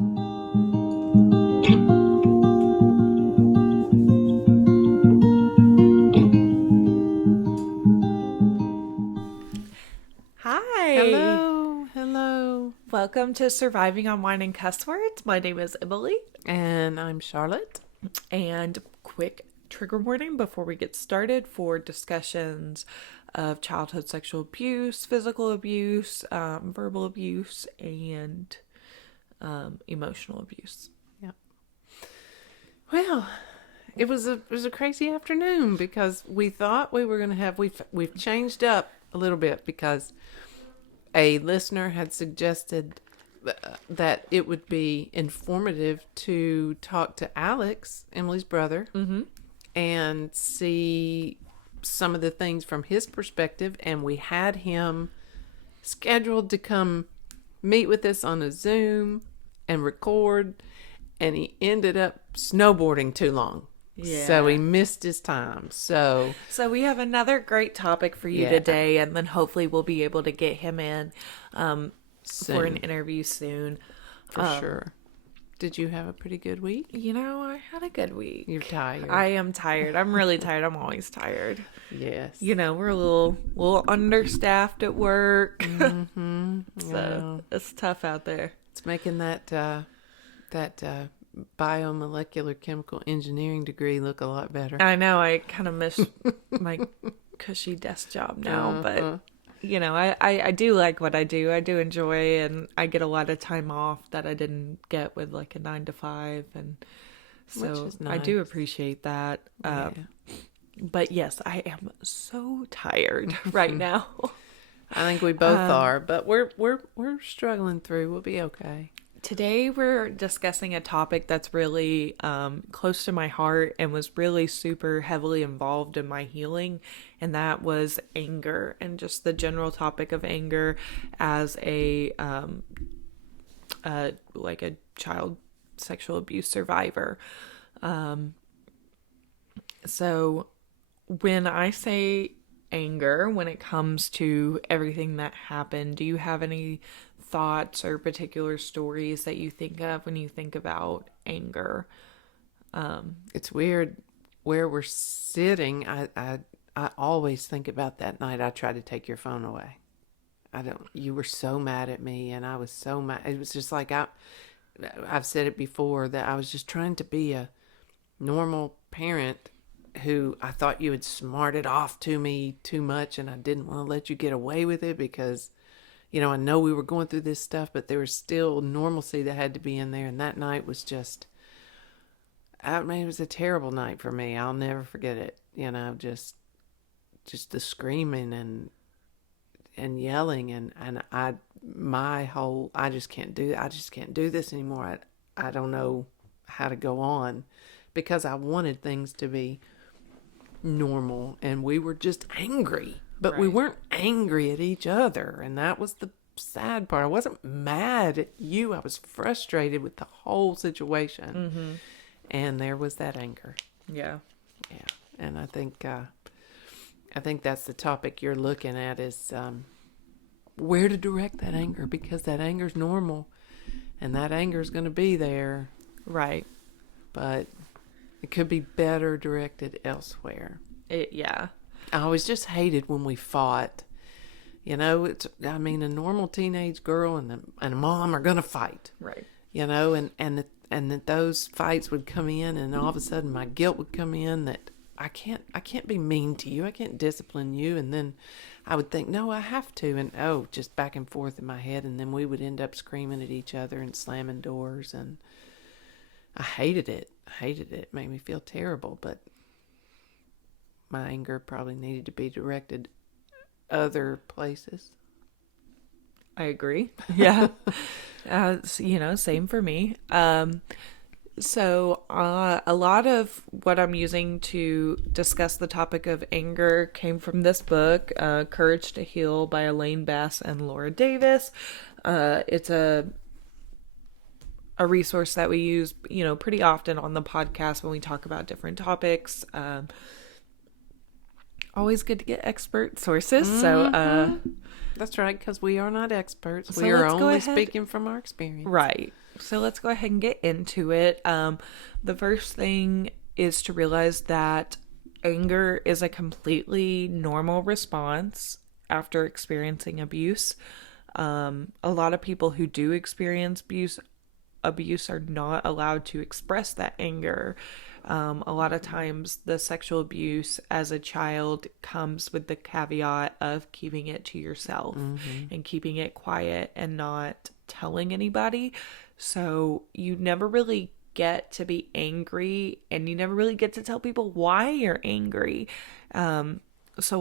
Hi. Hello. Welcome to Surviving on Wine and Cuss Words. My name is Emily. And I'm Charlotte. And quick trigger warning before we get started for discussions of childhood sexual abuse, physical abuse, verbal abuse, and emotional abuse. Yep. Well, it was a crazy afternoon because we thought we were going to have we've changed up a little bit because a listener had suggested that it would be informative to talk to Alex, Emily's brother, and see some of the things from his perspective. And we had him scheduled to come meet with us on a Zoom and record, and he ended up snowboarding too long. Yeah. So he missed his time. So we have another great topic for you today, and then hopefully we'll be able to get him in for an interview soon. For sure. Did you have a pretty good week? You know, I had a good week. You're tired. I am tired. I'm really tired. I'm always tired. Yes. You know, we're a little understaffed at work. Mm-hmm. So it's tough out there. It's making that biomolecular chemical engineering degree look a lot better. I know. I kind of miss my cushy desk job now, but you know, I do like what I do. I do enjoy, and I get a lot of time off that I didn't get with like a 9 to 5, and so Which is nice. I do appreciate that. But yes, I am so tired right now. I think we both are, but we're struggling through. We'll be okay. Today we're discussing a topic that's really close to my heart and was really super heavily involved in my healing, and that was anger, and just the general topic of anger as a like a child sexual abuse survivor. So when I say anger, when it comes to everything that happened, do you have any thoughts or particular stories that you think of when you think about anger? It's weird where we're sitting. I always think about that night I tried to take your phone away. You were so mad at me, and I was so mad. It was just like I've said it before, that I was just trying to be a normal parent who I thought you had smarted off to me too much, and I didn't want to let you get away with it because, you know, I know we were going through this stuff, but there was still normalcy that had to be in there. And that night was just, I mean, it was a terrible night for me. I'll never forget it. You know, just the screaming and yelling, and I just can't do that. I just can't do this anymore. I don't know how to go on, because I wanted things to be normal, and we were just angry. But we weren't angry at each other, and that was the sad part. I wasn't mad at you. I was frustrated with the whole situation, and there was that anger. Yeah. And I think that's the topic you're looking at, is where to direct that anger, because that anger's normal, and that anger is going to be there, right? But it could be better directed elsewhere. I always just hated when we fought. You know, a normal teenage girl and a mom are going to fight. Right. You know, and that those fights would come in, and all of a sudden my guilt would come in that I can't be mean to you. I can't discipline you. And then I would think, no, I have to. And just back and forth in my head. And then we would end up screaming at each other and slamming doors. And I hated it. It made me feel terrible, but my anger probably needed to be directed other places. I agree. Yeah. You know, same for me. So a lot of what I'm using to discuss the topic of anger came from this book, Courage to Heal by Elaine Bass and Laura Davis. It's a resource that we use, you know, pretty often on the podcast when we talk about different topics. Always good to get expert sources. So that's right, because we are not experts. So we are let's go only ahead. speaking from our experience. Right. So let's go ahead and get into it. The first thing is to realize that anger is a completely normal response after experiencing abuse. A lot of people who do experience abuse are not allowed to express that anger. A lot of times the sexual abuse as a child comes with the caveat of keeping it to yourself and keeping it quiet and not telling anybody. So you never really get to be angry, and you never really get to tell people why you're angry. So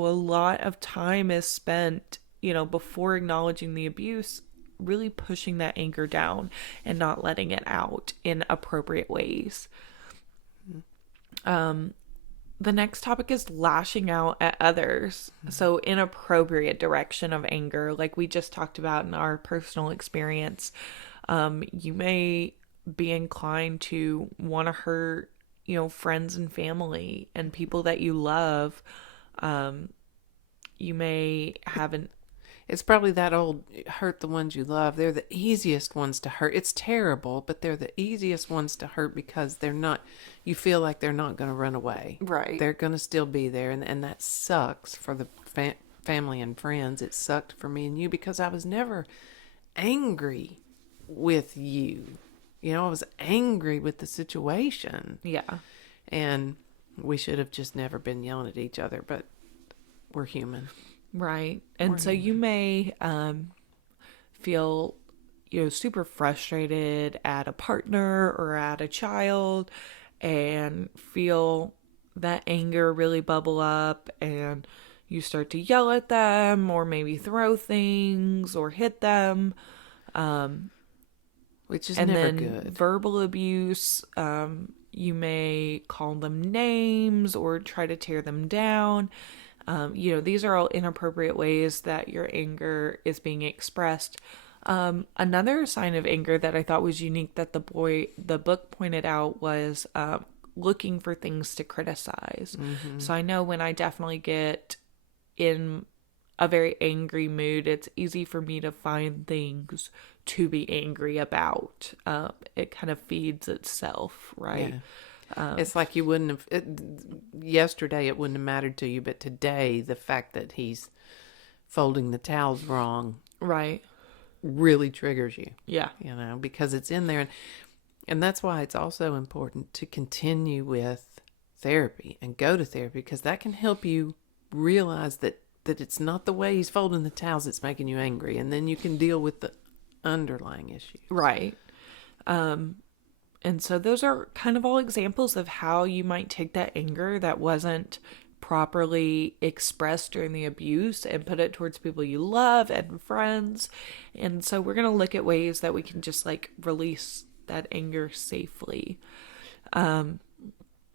a lot of time is spent, before acknowledging the abuse, really pushing that anger down and not letting it out in appropriate ways. The next topic is lashing out at others. So inappropriate direction of anger, like we just talked about in our personal experience. You may be inclined to want to hurt, friends and family and people that you love. You may have It's probably that old, hurt the ones you love. They're the easiest ones to hurt. It's terrible, but they're the easiest ones to hurt because you feel like they're not going to run away. Right. They're going to still be there. And that sucks for the family and friends. It sucked for me and you because I was never angry with you. I was angry with the situation. Yeah. And we should have just never been yelling at each other, but we're human. Right. And so you may feel, super frustrated at a partner or at a child and feel that anger really bubble up, and you start to yell at them or maybe throw things or hit them. Which is and never then good. Verbal abuse, you may call them names or try to tear them down. These are all inappropriate ways that your anger is being expressed. Another sign of anger that I thought was unique that the book pointed out was looking for things to criticize. So I know when I definitely get in a very angry mood, it's easy for me to find things to be angry about. It kind of feeds itself, right? Yeah. It's like you wouldn't have, yesterday it wouldn't have mattered to you, but today the fact that he's folding the towels wrong Right. really triggers you. Yeah. Because it's in there. And that's why it's also important to continue with therapy and go to therapy, because that can help you realize that it's not the way he's folding the towels that's making you angry. And then you can deal with the underlying issues. Right. And so those are kind of all examples of how you might take that anger that wasn't properly expressed during the abuse and put it towards people you love and friends. And so we're going to look at ways that we can just release that anger safely.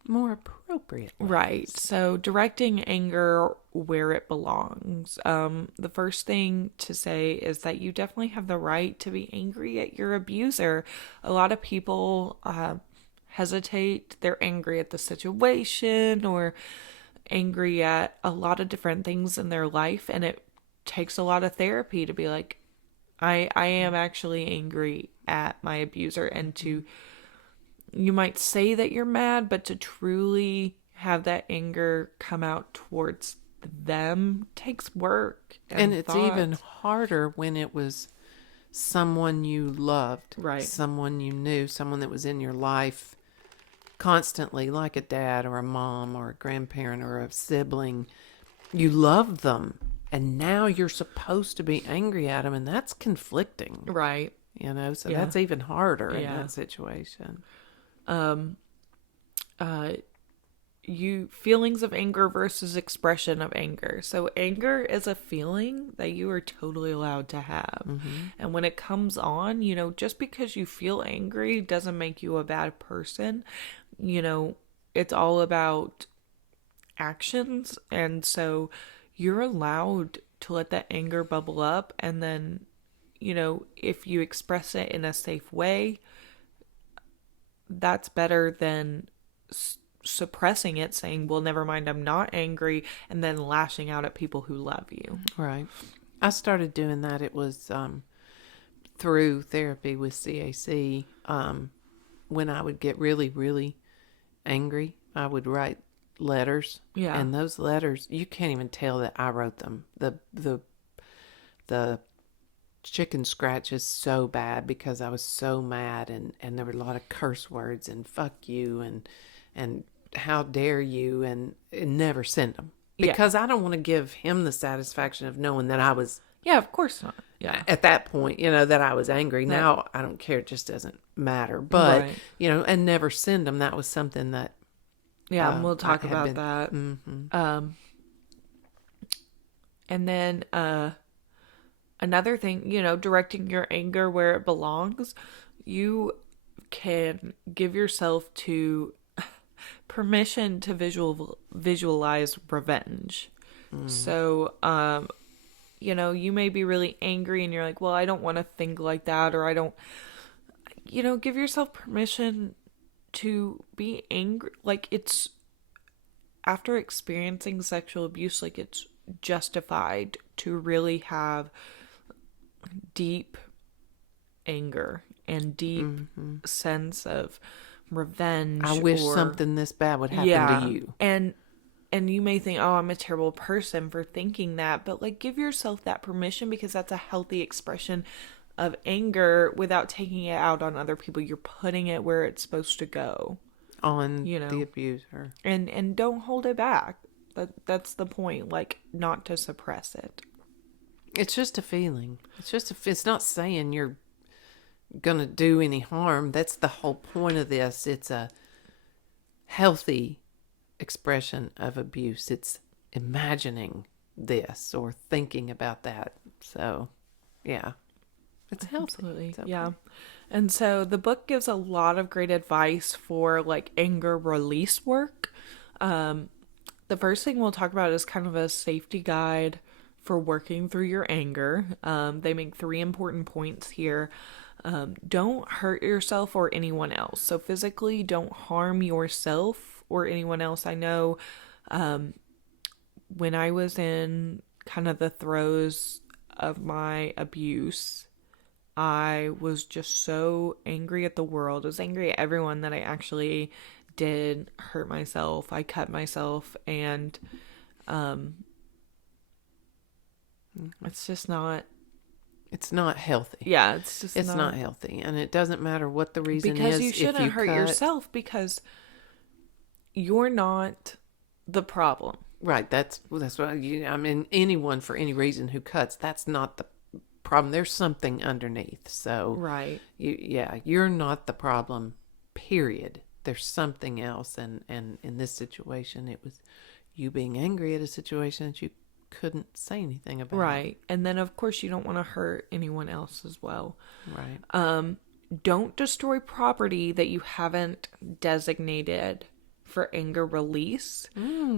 More appropriate ways. Right. So directing anger where it belongs. The first thing to say is that you definitely have the right to be angry at your abuser. A lot of people hesitate. They're angry at the situation or angry at a lot of different things in their life. And it takes a lot of therapy to be like, I am actually angry at my abuser, and you might say that you're mad, but to truly have that anger come out towards them takes work. And it's even harder when it was someone you loved, right? Someone you knew, someone that was in your life constantly, like a dad or a mom or a grandparent or a sibling. You loved them, and now you're supposed to be angry at them, and that's conflicting. Right. So that's even harder in that situation. Feelings of anger versus expression of anger. So anger is a feeling that you are totally allowed to have. And when it comes on, just because you feel angry doesn't make you a bad person. It's all about actions. And so you're allowed to let that anger bubble up, and then, if you express it in a safe way, that's better than suppressing it, saying, well, never mind, I'm not angry, and then lashing out at people who love you. Right. I started doing that. It was through therapy with CAC, when I would get really, really angry, I would write letters. Yeah. And those letters, you can't even tell that I wrote them. The chicken scratch is so bad because I was so mad, and there were a lot of curse words and fuck you and how dare you, and never send them because I don't want to give him the satisfaction of knowing that I was Yeah, of course not. Yeah. at that point, that I was angry. Right. Now I don't care. It just doesn't matter. But, Right. And never send them. That was something that, Yeah, and we'll talk I had about been- that. Mm-hmm. And then another thing, directing your anger where it belongs, you can give yourself permission to visualize revenge. So, you may be really angry and you're like, well, I don't want to think like that, or I don't, give yourself permission to be angry. Like, it's after experiencing sexual abuse, like, it's justified to really have deep anger and deep sense of revenge. I wish something this bad would happen to you. And you may think, oh, I'm a terrible person for thinking that, but like, give yourself that permission, because that's a healthy expression of anger without taking it out on other people. You're putting it where it's supposed to go On the abuser. and don't hold it back. That's the point, like, not to suppress it. It's just a feeling. It's not saying you're gonna do any harm. That's the whole point of this. It's a healthy expression of abuse. It's imagining this or thinking about that. So, yeah, it's healthy. Absolutely. It's okay. Yeah. And so the book gives a lot of great advice for like anger release work. The first thing we'll talk about is kind of a safety guide for working through your anger. They make 3 important points here. Don't hurt yourself or anyone else. So physically, don't harm yourself or anyone else. I know when I was in kind of the throes of my abuse, I was just so angry at the world. I was angry at everyone that I actually did hurt myself. I cut myself, and it's just not. It's not healthy. Yeah, it's just It's not healthy, and it doesn't matter what the reason is. Because you shouldn't if you hurt yourself, because you're not the problem. Right. That's what I mean. Anyone for any reason who cuts, that's not the problem. There's something underneath. So Right. You're not the problem. Period. There's something else, and in this situation, it was you being angry at a situation that you couldn't say anything about. Right. And then of course you don't want to hurt anyone else as well. Right. Don't destroy property that you haven't designated for anger release.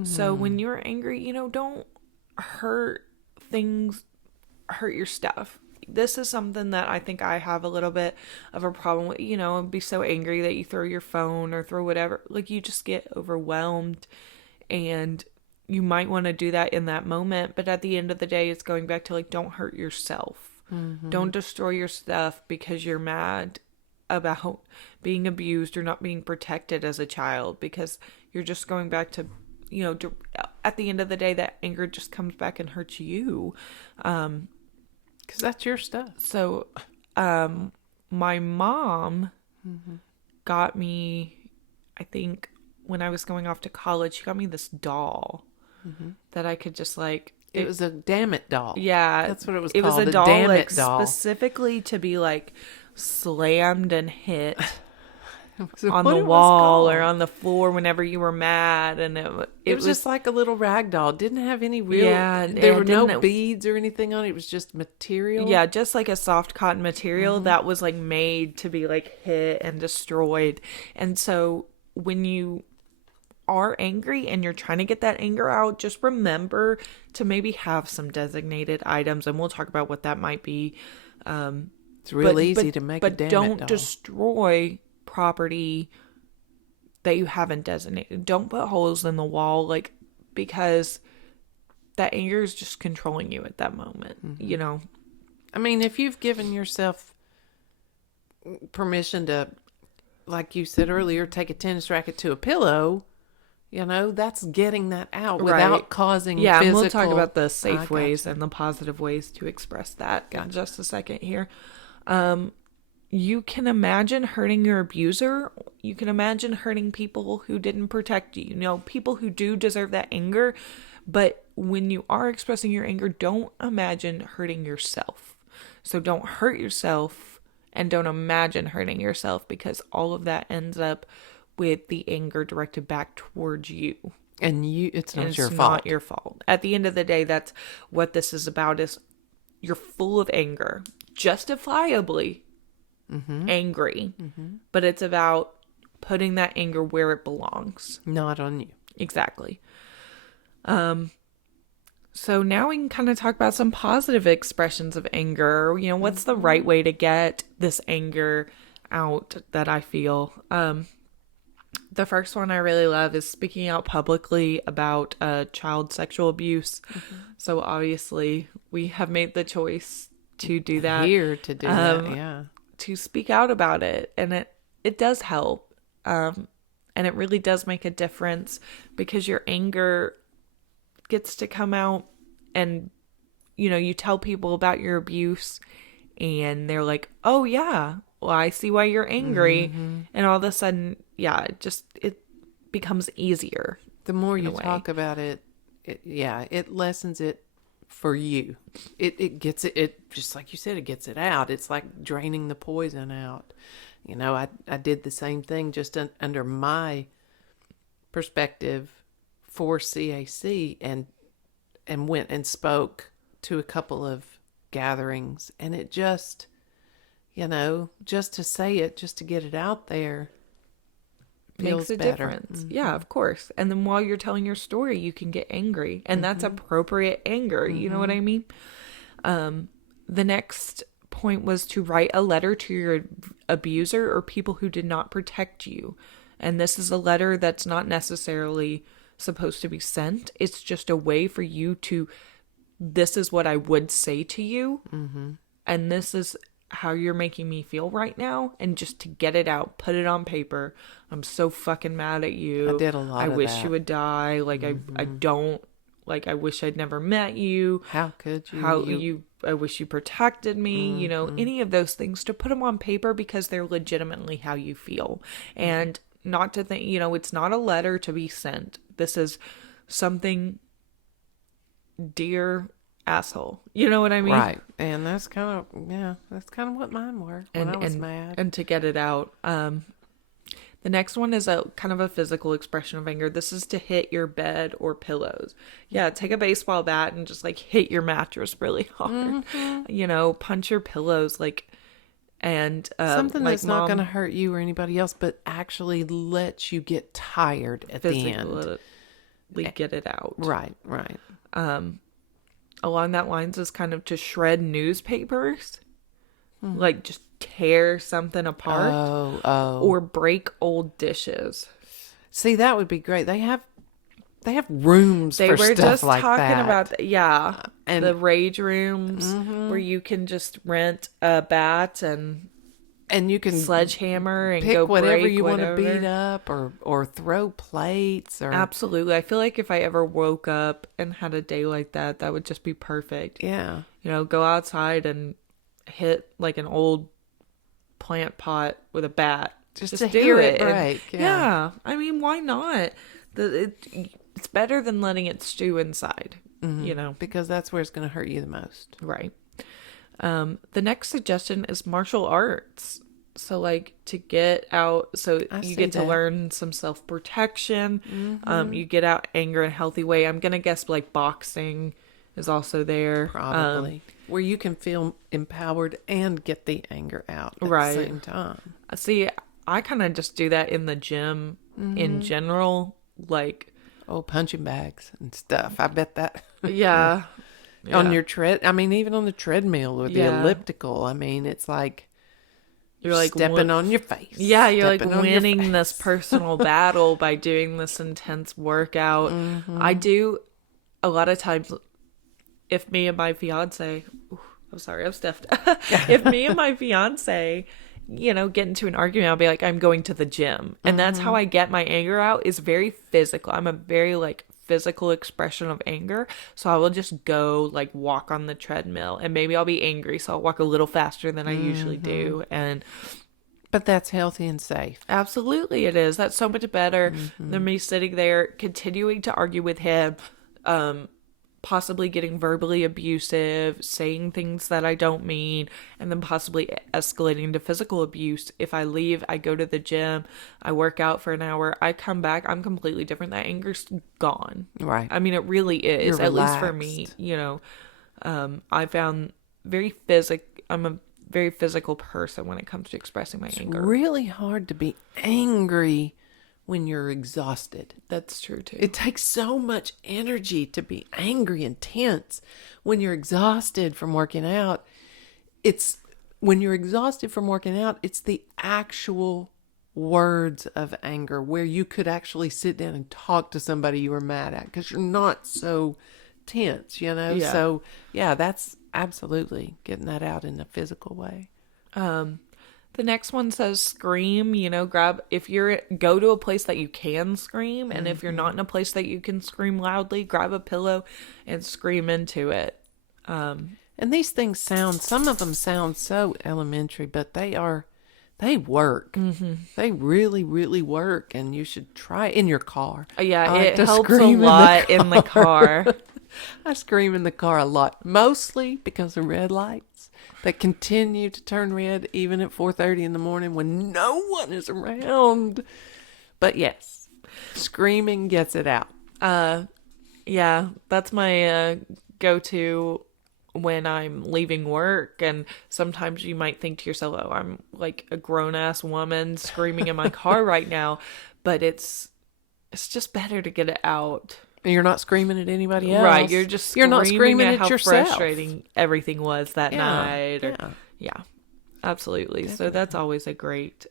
So when you're angry, don't hurt your stuff. This is something that I think I have a little bit of a problem with, be so angry that you throw your phone or throw whatever. Like, you just get overwhelmed, and you might want to do that in that moment. But at the end of the day, it's going back to like, don't hurt yourself. Don't destroy your stuff because you're mad about being abused or not being protected as a child, because you're just going back to, at the end of the day, that anger just comes back and hurts you. Because that's your stuff. So, my mom got me, I think when I was going off to college, she got me this doll that I could just like. It was a damn it doll. Yeah. That's what it was It called. was a doll, damn like, it doll. specifically to be like slammed and hit So on what the it was wall called. or on the floor whenever you were mad, and It was just like a little rag doll. Didn't have any real. Yeah, there it were no didn't- beads or anything on it. It was just material. yeah, just like a soft cotton material that was like made to be like hit and destroyed. And so when you are angry and you're trying to get that anger out, just remember to maybe have some designated items, and we'll talk about what that might be. It's real easy to make a damn it doll. But don't destroy property that you haven't designated. Don't put holes in the wall, like, because that anger is just controlling you at that moment. I mean, if you've given yourself permission to, like you said earlier, take a tennis racket to a pillow, that's getting that out without causing Yeah, physical... and we'll talk about the safe I ways gotcha. and the positive ways to express that in Gotcha. just a second here. You can imagine hurting your abuser. You can imagine hurting people who didn't protect you. People who do deserve that anger. But when you are expressing your anger, don't imagine hurting yourself. So don't hurt yourself and don't imagine hurting yourself, because all of that ends up with the anger directed back towards you. And it's not And your it's fault. not your fault. At the end of the day, that's what this is about, is you're full of anger. Justifiably angry. But it's about putting that anger where it belongs. Not on you. Exactly. So now we can kind of talk about some positive expressions of anger. What's the right way to get this anger out that I feel? The first one I really love is speaking out publicly about child sexual abuse. So obviously we have made the choice to do that. Here to do that, yeah. To speak out about it. And it does help. And it really does make a difference, because your anger gets to come out, and you tell people about your abuse and they're like, oh yeah, well, I see why you're angry. And all of a sudden, yeah, it becomes easier. The more you talk about it, it lessens it for you. It gets it just like you said, it gets it out. It's like draining the poison out. I did the same thing just under my perspective for CAC, and went and spoke to a couple of gatherings, and it just, just to say it, just to get it out there, feels makes a better. difference. Yeah, of course. And then while you're telling your story, you can get angry, and that's appropriate anger. You know what I mean? The next point was to write a letter to your abuser or people who did not protect you. And this is a letter that's not necessarily supposed to be sent. It's just a way for you to, this is what I would say to you. And this is how you're making me feel right now. And just to get it out, put it on paper. I'm so fucking mad at you. I did a lot I of wish that. you would die. Like, I don't, like, I wish I'd never met you. How could you? I wish you protected me, any of those things, to put them on paper, because they're legitimately how you feel. And not to think, it's not a letter to be sent. This is something, dear asshole. You know what I mean? Right. And that's kind of what mine were when I was mad. And to get it out. The next one is a kind of a physical expression of anger. This is to hit your bed or pillows. Yeah, take a baseball bat and just like hit your mattress really hard. Punch your pillows, and something like that's not going to hurt you or anybody else, but actually let you get tired at the end. Get it out. Right. Along that lines is kind of to shred newspapers. Like just tear something apart. Or break old dishes. See, that would be great. They have rooms for stuff like that. They were just talking about that. Yeah. And the rage rooms where you can just rent a bat and you can sledgehammer and pick go whatever break you want to whatever. beat up or throw plates or Absolutely. I feel like if I ever woke up and had a day like that, that would just be perfect. Yeah. Go outside and hit like an old plant pot with a bat. Just to hear it break. Yeah. I mean, why not? It's better than letting it stew inside, because that's where it's going to hurt you the most. Right. The next suggestion is martial arts. So to get out, so you get to learn some self-protection. You get out anger in a healthy way. I'm going to guess boxing is also there. Probably. Where you can feel empowered and get the anger out at the same time. See, I kind of just do that in the gym in general. Punching bags and stuff. I bet that. Yeah. On your even on the treadmill or the elliptical. I mean, it's like you're stepping on your face. Yeah, you're winning this personal battle by doing this intense workout. I do a lot of times. If me and my fiance, I'm sorry, I'm stiffed. If me and my fiance get into an argument, I'll be like, I'm going to the gym. And that's how I get my anger out, is very physical. I'm a very like physical expression of anger. So I will just go like walk on the treadmill, and maybe I'll be angry. So I'll walk a little faster than I usually do. And But that's healthy and safe. absolutely it is. That's so much better than me sitting there continuing to argue with him, possibly getting verbally abusive, saying things that I don't mean, and then possibly escalating to physical abuse. If I leave, I go to the gym, I work out for an hour, I come back, I'm completely different. That anger's gone. Right. I mean, it really is. You're At least for me, I found I'm a very physical person when it comes to expressing my anger. Really hard to be angry when you're exhausted. That's true too. It takes so much energy to be angry and tense when you're exhausted from working out. It's the actual words of anger where you could actually sit down and talk to somebody you were mad at, because you're not so tense, Yeah. So yeah, that's absolutely getting that out in a physical way. The next one says scream, go to a place that you can scream. And if you're not in a place that you can scream loudly, grab a pillow and scream into it. And these things some of them sound so elementary, but they work. They really, really work. And you should try it in your car. Yeah, I like it to helps a scream lot in the car. I scream in the car a lot, mostly because of red lights that continue to turn red even at 4:30 in the morning when no one is around. But yes, screaming gets it out. Yeah, that's my go-to when I'm leaving work. And sometimes you might think to yourself, oh, I'm like a grown-ass woman screaming in my car right now. But it's just better to get it out. You're not screaming at anybody else. Right, you're not screaming at how yourself. Frustrating everything was that night. Yeah, absolutely. Definitely. So that's always a great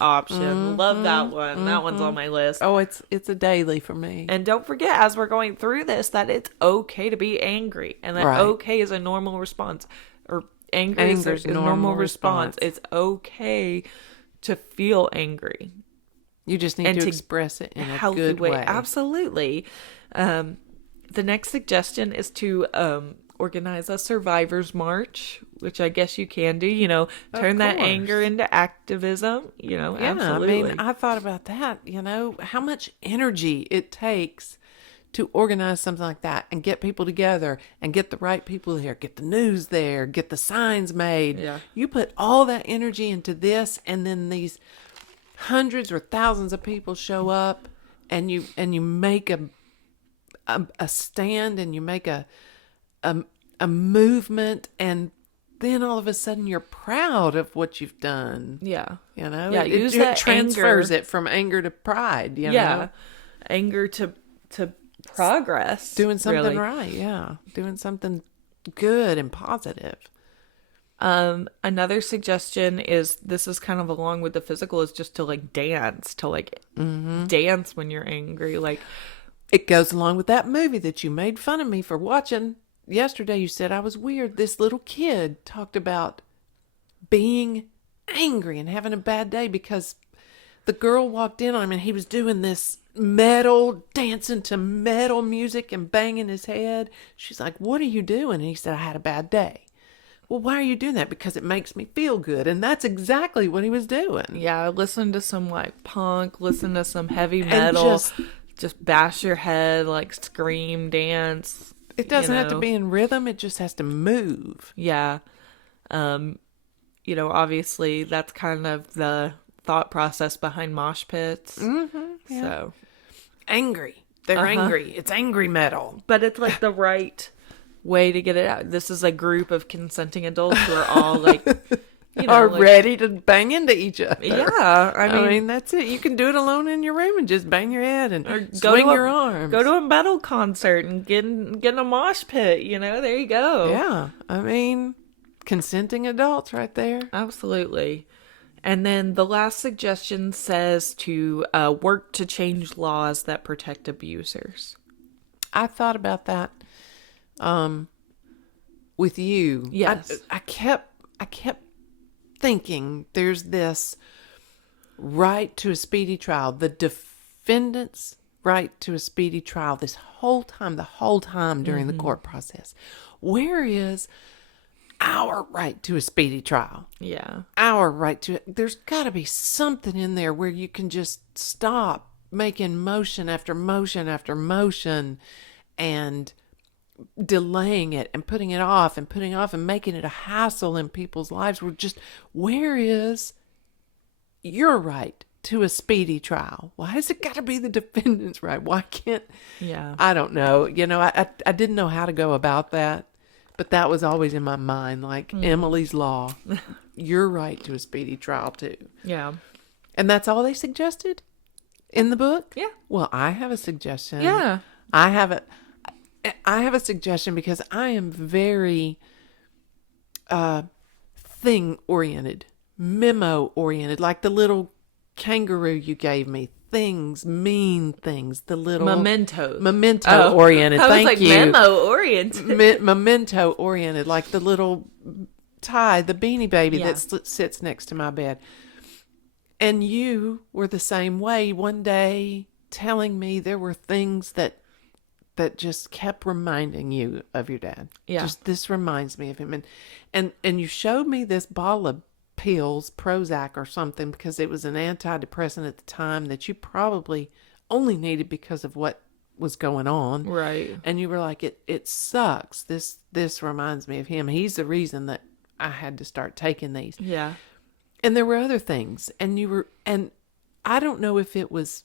option. Love that one. That one's on my list. Oh, it's a daily for me. And don't forget, as we're going through this, that it's okay to be angry, and that okay is a normal response, or anger is a normal response. It's okay to feel angry. You just need to express it in a good way. Absolutely. The next suggestion is to organize a survivor's march, which I guess you can do, turn that anger into activism, absolutely. I mean, I thought about that, how much energy it takes to organize something like that and get people together and get the right people there, get the news there, get the signs made. Yeah. You put all that energy into this, and then these hundreds or thousands of people show up, and you make a stand, and you make a movement, and then all of a sudden you're proud of what you've done. Yeah. Yeah, it transfers it from anger to pride, know? Anger to progress. Doing something right, yeah. Doing something good and positive. Another suggestion this is kind of along with the physical, is just to like dance, dance when you're angry. Like, it goes along with that movie that you made fun of me for watching yesterday. You said I was weird. This little kid talked about being angry and having a bad day because the girl walked in on him and he was doing this dancing to metal music and banging his head. She's like, "What are you doing?" And he said, "I had a bad day." Well, why are you doing that? Because it makes me feel good. And that's exactly what he was doing. Yeah, listen to some like punk, listen to some heavy metal, and just bash your head, like scream, dance. It doesn't have to be in rhythm. It just has to move. Yeah. Obviously that's kind of the thought process behind mosh pits. Mm-hmm, yeah. So angry. They're angry. It's angry metal. But it's like the right way to get it out. This is a group of consenting adults who are all like, ready to bang into each other. Yeah, I mean that's it. You can do it alone in your room and just bang your head and swing your arms. Go to a metal concert and get in a mosh pit. There you go. Yeah, I mean, consenting adults right there. Absolutely. And then the last suggestion says to work to change laws that protect abusers. I thought about that. With you. Yes. I kept thinking there's this right to a speedy trial, the defendant's right to a speedy trial the whole time during the court process. Where is our right to a speedy trial? Yeah. Our right to it. There's got to be something in there where you can just stop making motion after motion after motion and delaying it and putting it off and putting it off and making it a hassle in people's lives. Where is your right to a speedy trial? Why has it got to be the defendant's right? Why can't, Yeah. I don't know. I didn't know how to go about that, but that was always in my mind, like Emily's Law, your right to a speedy trial too. Yeah. And that's all they suggested in the book? Yeah. Well, I have a suggestion. Yeah. I have a suggestion because I am very thing-oriented, memo-oriented, like the little kangaroo you gave me. Things, mean things, the little... Memento-oriented, I was thank like, you. memo-oriented. Memento-oriented, like the little Ty, the Beanie Baby Yeah. that sits next to my bed. And you were the same way one day, telling me there were things that just kept reminding you of your dad. Yeah. Just, this reminds me of him. And you showed me this bottle of pills, Prozac or something, because it was an antidepressant at the time that you probably only needed because of what was going on. Right. And you were like, it sucks. This reminds me of him. He's the reason that I had to start taking these. Yeah. And there were other things. And I don't know if it was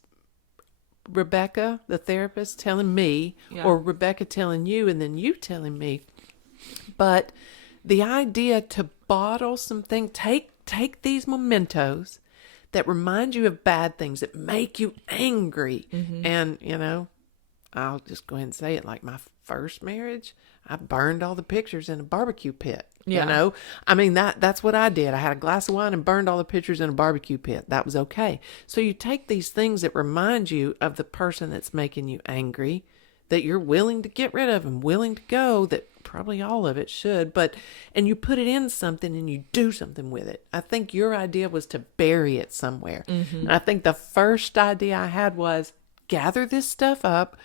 Rebecca, the therapist, telling me, Yeah. or Rebecca telling you, and then you telling me. But the idea to bottle something, take these mementos that remind you of bad things, that make you angry. And, I'll just go ahead and say it, like my first marriage, I burned all the pictures in a barbecue pit. Yeah. I mean, that's what I did. I had a glass of wine and burned all the pictures in a barbecue pit. That was okay. So you take these things that remind you of the person that's making you angry, that you're willing to get rid of and willing to go, that probably all of it should, and you put it in something and you do something with it. I think your idea was to bury it somewhere. And I think the first idea I had was gather this stuff up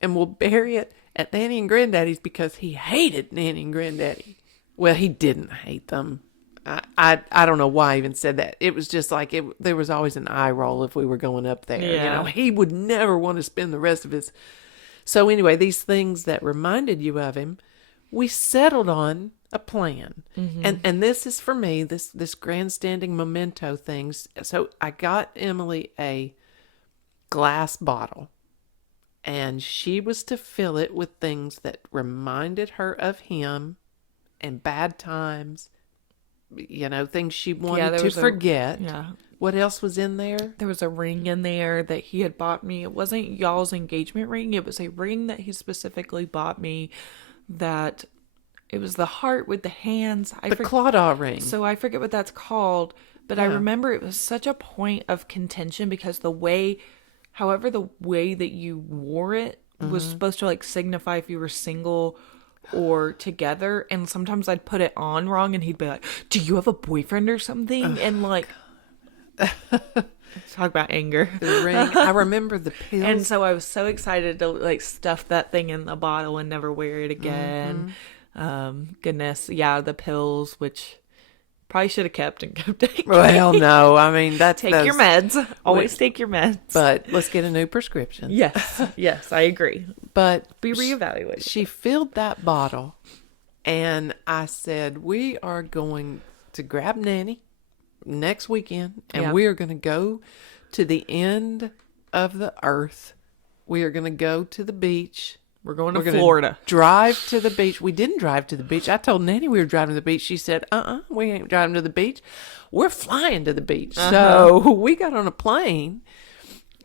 and we'll bury it at Nanny and Granddaddy's, because he hated Nanny and Granddaddy. Well, he didn't hate them. I don't know why I even said that. It was just like there was always an eye roll if we were going up there. Yeah. He would never want to spend the rest of his... So anyway, these things that reminded you of him, we settled on a plan. And this is for me, this grandstanding memento things. So I got Emily a glass bottle, and she was to fill it with things that reminded her of him and bad times, things she wanted to forget. Yeah. What else was in there? There was a ring in there that he had bought me. It wasn't y'all's engagement ring. It was a ring that he specifically bought me, that it was the heart with the hands. The Clawdaw ring. So I forget what that's called, but I remember it was such a point of contention because the way that you wore it was supposed to like signify if you were single or together. And sometimes I'd put it on wrong and he'd be like, "Do you have a boyfriend or something?" And like, talk about anger. The ring. I remember the pills. And so I was so excited to like stuff that thing in the bottle and never wear it again. Goodness. Yeah. The pills, which probably should have kept and kept taking. Well, no. I mean, take your meds. Always take your meds. But let's get a new prescription. Yes. Yes, I agree. But Be reevaluated. She filled that bottle, and I said, we are going to grab Nanny next weekend, and we are going to go to the end of the earth. We are going to go to the beach. We're going to Florida. Drive to the beach. We didn't drive to the beach. I told Nanny we were driving to the beach. She said, we ain't driving to the beach. We're flying to the beach. So we got on a plane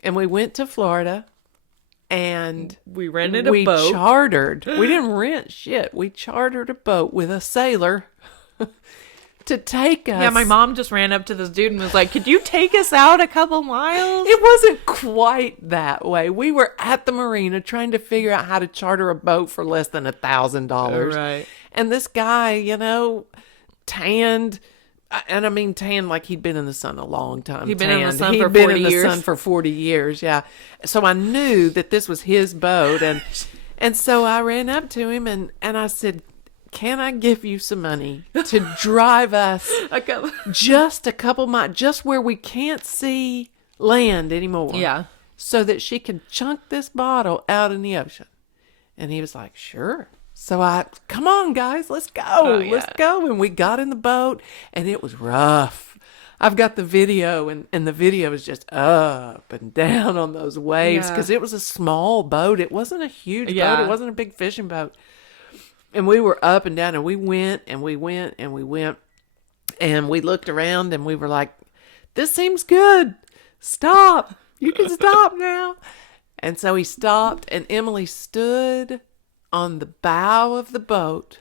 and we went to Florida, and we rented a boat. We chartered. We didn't rent shit. We chartered a boat with a sailor to take us. Yeah, my mom just ran up to this dude and was like, "Could you take us out a couple miles?" It wasn't quite that way. We were at the marina trying to figure out how to charter a boat for less than $1,000. Right. And this guy, tanned, And I mean tan like he'd been in the sun a long time. He'd been in the tanned. sun He'd for been 40 in the years. sun for 40 years, yeah. So I knew that this was his boat, and so I ran up to him and I said, "Can I give you some money to drive us just a couple miles, just where we can't see land anymore?" Yeah. So that she can chunk this bottle out in the ocean. And he was like, "Sure." So come on, guys, let's go. Oh, yeah. Let's go. And we got in the boat, and it was rough. I've got the video, and the video is just up and down on those waves because it was a small boat. It wasn't a huge boat. It wasn't a big fishing boat. And we were up and down, and we went, and we went, and we went. And we looked around, and we were like, "This seems good. Stop. You can stop now." And so he stopped, and Emily stood on the bow of the boat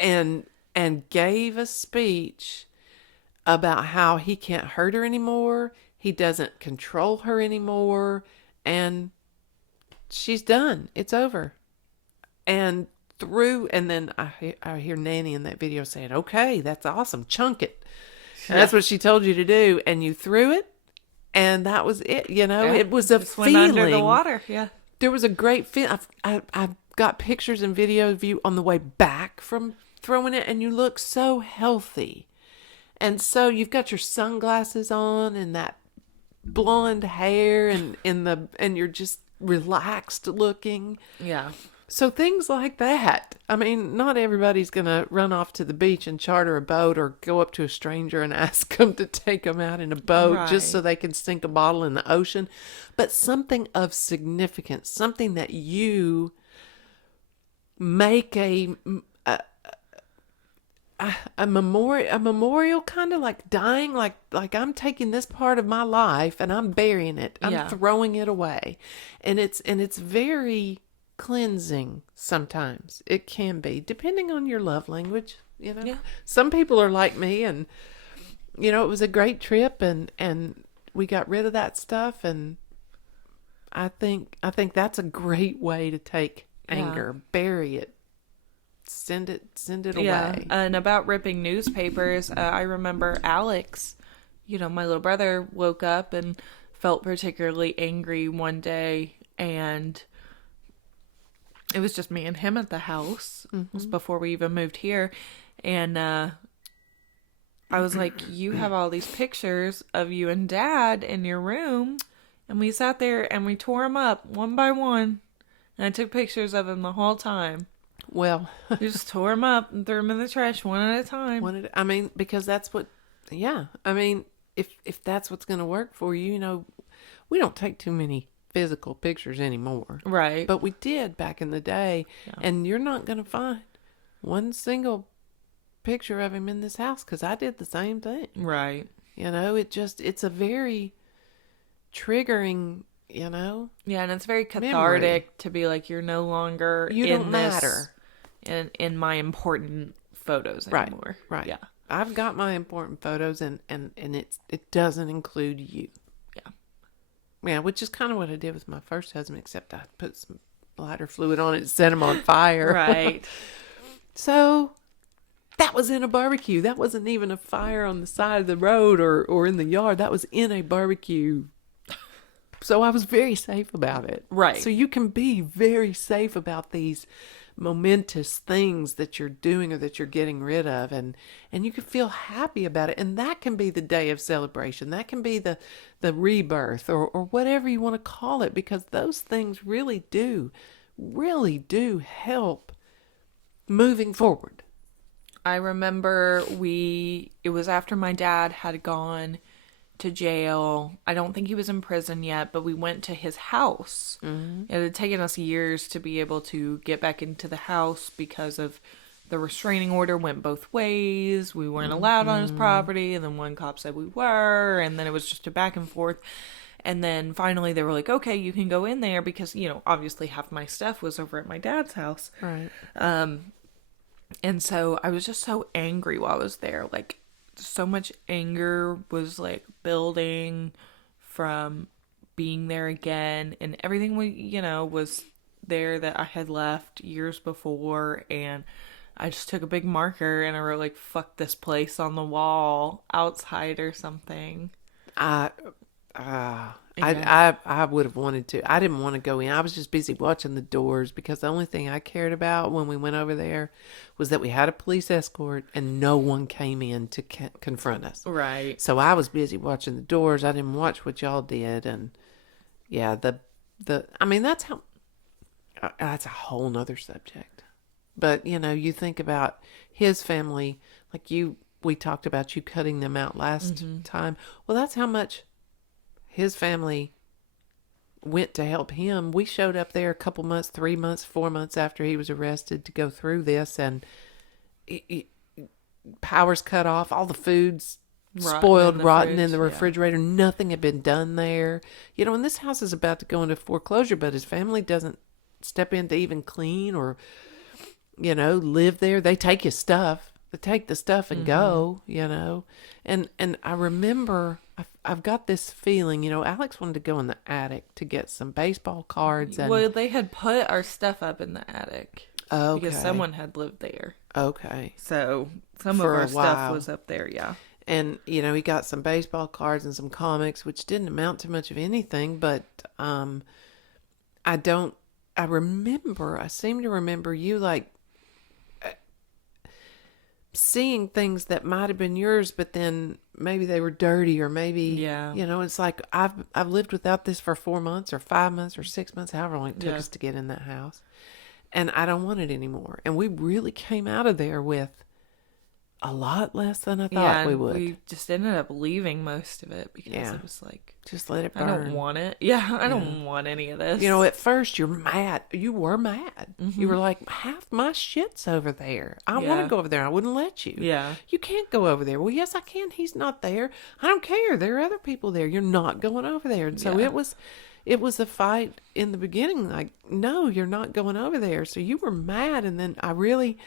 and gave a speech about how he can't hurt her anymore, he doesn't control her anymore, and she's done. It's over. And then I hear Nanny in that video saying, "Okay, that's awesome. Chunk it." And that's what she told you to do, and you threw it, and that was it. It was a feeling. Went under the water. Yeah. There was a great feeling. I've got pictures and video of you on the way back from throwing it, and you look so healthy. And so you've got your sunglasses on and that blonde hair and you're just relaxed looking. Yeah. So things like that. I mean, not everybody's going to run off to the beach and charter a boat or go up to a stranger and ask them to take them out in a boat just so they can sink a bottle in the ocean. But something of significance, something that you make a memorial, kind of like dying, like I'm taking this part of my life and I'm burying it. I'm throwing it away. And it's very cleansing sometimes. It can be, depending on your love language, Some people are like me, and it was a great trip, and we got rid of that stuff, and I think that's a great way to take anger. Bury it. Send it away. And about ripping newspapers, I remember Alex, my little brother, woke up and felt particularly angry one day, and it was just me and him at the house. It was before we even moved here. And I was like, "You have all these pictures of you and Dad in your room." And we sat there and we tore them up one by one. And I took pictures of them the whole time. Well, we just tore them up and threw them in the trash one at a time. I mean, because that's what, I mean, if that's what's going to work for you, we don't take too many physical pictures anymore. Right. But we did back in the day. Yeah. And you're not going to find one single picture of him in this house, because I did the same thing. Right. It's a very triggering, Yeah, and it's very cathartic memory. To be like, you're no longer in my important photos anymore. Right. Yeah. I've got my important photos, and it doesn't include you. Yeah, which is kind of what I did with my first husband, except I put some lighter fluid on it and set him on fire. Right. So that was in a barbecue. That wasn't even a fire on the side of the road or in the yard. That was in a barbecue. So I was very safe about it. Right. So you can be very safe about these momentous things that you're doing or that you're getting rid of, and you can feel happy about it, and that can be the day of celebration. That can be the rebirth or whatever you want to call it, because those things really do help moving forward. I remember it was after my dad had gone to jail. I don't think he was in prison yet, but we went to his house. Mm-hmm. It had taken us years to be able to get back into the house because of the restraining order went both ways. We weren't allowed on his property, and then one cop said we were, and then it was just a back and forth. And then finally they were like, "Okay, you can go in there," because, obviously half my stuff was over at my dad's house. Right. And so I was just so angry while I was there. Like, so much anger was like building from being there again, and everything was there that I had left years before, and I just took a big marker and I wrote like "fuck this place" on the wall outside or something. I would have wanted to. I didn't want to go in. I was just busy watching the doors because the only thing I cared about when we went over there was that we had a police escort and no one came in to confront us. Right. So I was busy watching the doors. I didn't watch what y'all did. And yeah, I mean, that's a whole nother subject. But, you think about his family, like we talked about you cutting them out last time. Well, that's how much his family went to help him. We showed up there a couple months, 3 months, 4 months after he was arrested to go through this, and power's cut off, all the food's spoiled, rotten in the refrigerator. Yeah. Nothing had been done there. And this house is about to go into foreclosure, but his family doesn't step in to even clean or, live there. They take his stuff. They take the stuff and go, And I remember, I've got this feeling, Alex wanted to go in the attic to get some baseball cards. Well, they had put our stuff up in the attic. Okay. Because someone had lived there. Okay. So some of our stuff was up there, yeah. And, he got some baseball cards and some comics, which didn't amount to much of anything, but I seem to remember you, like, seeing things that might have been yours, but then maybe they were dirty, or maybe, it's like, I've lived without this for 4 months or 5 months or 6 months, however long it took us to get in that house. And I don't want it anymore. And we really came out of there with a lot less than I thought we would. We just ended up leaving most of it because it was like, just let it burn. I don't want it. Yeah, I don't want any of this. At first you're mad. You were mad. You were like, half my shit's over there. I want to go over there. I wouldn't let you. Yeah. You can't go over there. Well, yes, I can. He's not there. I don't care. There are other people there. You're not going over there. And so it was a fight in the beginning. Like, no, you're not going over there. So you were mad. And then I really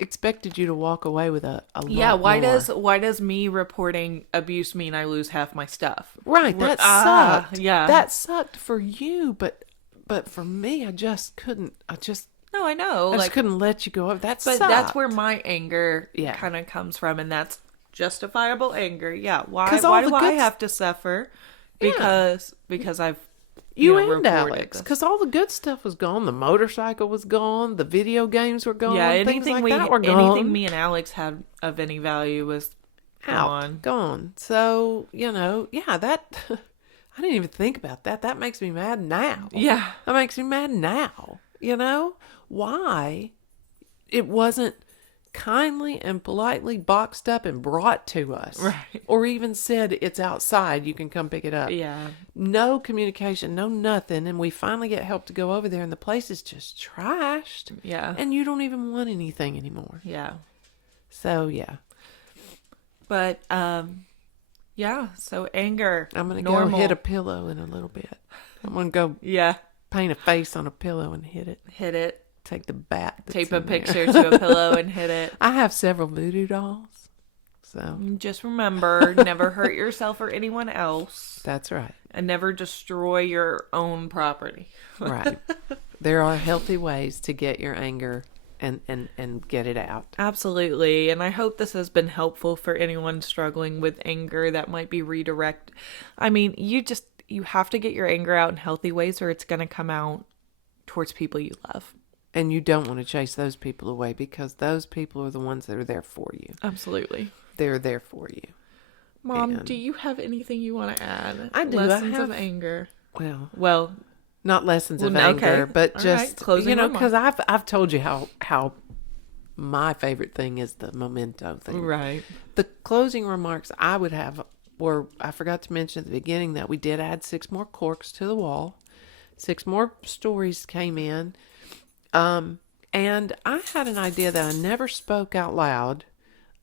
expected you to walk away with a lot why more. why does me reporting abuse mean I lose half my stuff? Right, that sucked. Yeah, that sucked for you, but for me, I just couldn't. No, I know. I just couldn't let you go up. But that's where my anger kind of comes from, and that's justifiable anger. Yeah, why do I have to suffer? Because I've You and Alex, because all the good stuff was gone. The motorcycle was gone. The video games were gone. Yeah, anything me and Alex had of any value was gone. So, that I didn't even think about that. That makes me mad now. Yeah. That makes me mad now. Why it wasn't kindly and politely boxed up and brought to us. Right. Or even said, it's outside, you can come pick it up. Yeah. No communication, no nothing. And we finally get help to go over there and the place is just trashed. Yeah. And you don't even want anything anymore. Yeah. So, yeah. But, so anger. I'm going to go hit a pillow in a little bit. I'm going to go paint a face on a pillow and hit it. Hit it. Take the bat. Tape a picture to a pillow and hit it. I have several voodoo dolls. So just remember, never hurt yourself or anyone else. That's right. And never destroy your own property. Right. There are healthy ways to get your anger and get it out. Absolutely. And I hope this has been helpful for anyone struggling with anger that might be redirect. I mean, you have to get your anger out in healthy ways or it's going to come out towards people you love. And you don't want to chase those people away because those people are the ones that are there for you. Absolutely. They're there for you. Mom, do you have anything you want to add? I do. Lessons of anger. Well, not lessons of anger, but just, closing because I've told you how my favorite thing is the memento thing. Right. The closing remarks I would have were, I forgot to mention at the beginning that we did add 6 more corks to the wall. 6 more stories came in. And I had an idea that I never spoke out loud,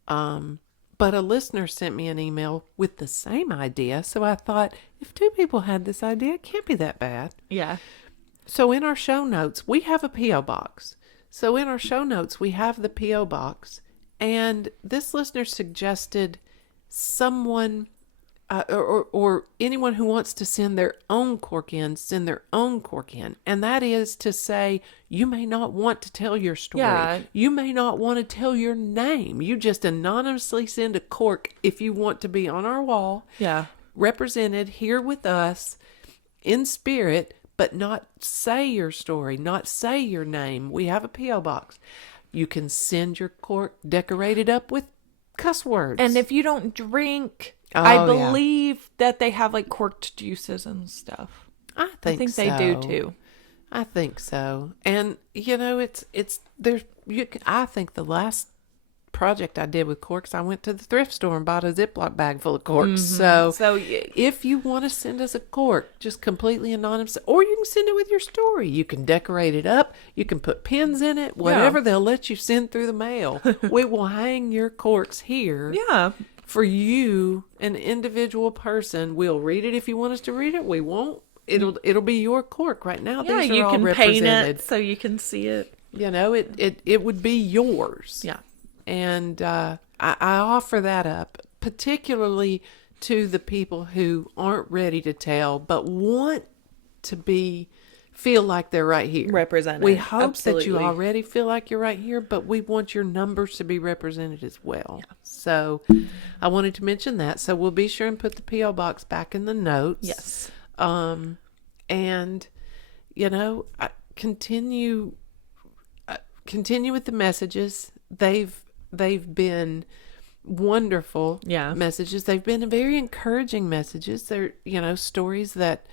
but a listener sent me an email with the same idea. So I thought, if 2 people had this idea, it can't be that bad. Yeah. So in our show notes, we have a P.O. box. We have the P.O. box. And this listener suggested someone or anyone who wants to send their own cork in, send their own cork in. And that is to say, you may not want to tell your story. Yeah. You may not want to tell your name. You just anonymously send a cork if you want to be on our wall. Yeah. Represented here with us in spirit, but not say your story, not say your name. We have a P.O. box. You can send your cork decorated up with cuss words. And if you don't drink, Oh, I yeah. believe that they have like corked juices and stuff. I think they do too. I think so. And I think the last project I did with corks, I went to the thrift store and bought a Ziploc bag full of corks. So if you want to send us a cork, just completely anonymous, or you can send it with your story. You can decorate it up. You can put pins in it, whatever they'll let you send through the mail. We will hang your corks here. Yeah. For you, an individual person. We'll read it if you want us to read it. We won't. It'll be your cork right now. Yeah, These are you all can paint represented. it so you can see it. It would be yours. Yeah. And I offer that up, particularly to the people who aren't ready to tell, but want to feel like they're right here. Represented. We hope that you Absolutely. already feel like you're right here, but we want your numbers to be represented as well. Yeah. So I wanted to mention that. So we'll be sure and put the P.O. box back in the notes. Yes. And continue with the messages. They've been wonderful messages. They've been very encouraging messages. They're, stories that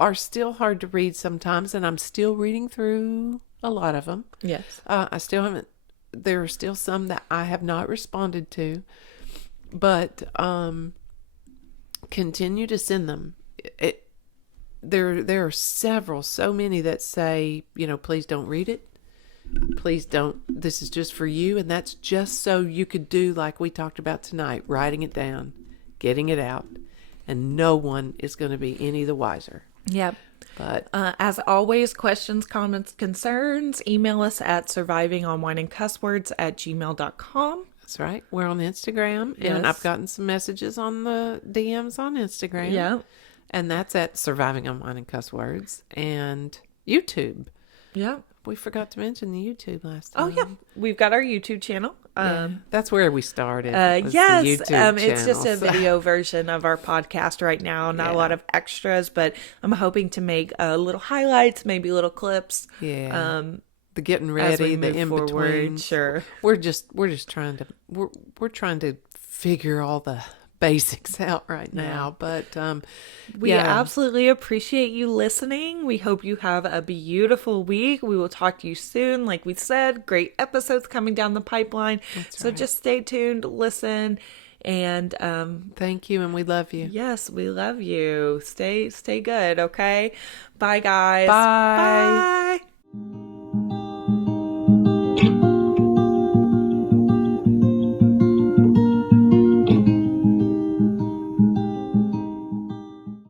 are still hard to read sometimes, and I'm still reading through a lot of them. Yes. I still haven't, there are still some that I have not responded to, but continue to send them. There are so many that say, please don't read it. Please don't. This is just for you. And that's just so you could do like we talked about tonight, writing it down, getting it out, and no one is going to be any the wiser. Yep. But as always, questions, comments, concerns, email us at survivingonwineandcusswords@gmail.com. that's right. We're on Instagram, and I've gotten some messages on the DMs on Instagram. Yeah. And that's at Surviving on Wine and Cuss Words, and YouTube. Yeah. We forgot to mention the YouTube last Oh, time. yeah. We've got our YouTube channel. That's where we started. Yes. The YouTube it's just a channel, so- video version of our podcast right now. Not a lot of extras, but I'm hoping to make little highlights, maybe little clips. Yeah. The getting As we ready, the move in between. forward. Sure. We're just trying to we're trying to figure all the basics out right now, but We absolutely appreciate you listening. We hope you have a beautiful week. We will talk to you soon. Like we said, great episodes coming down the pipeline. So just stay tuned, listen, and thank you, and we love you. yes, we love you. Stay good, okay? Bye, guys. Bye. Bye.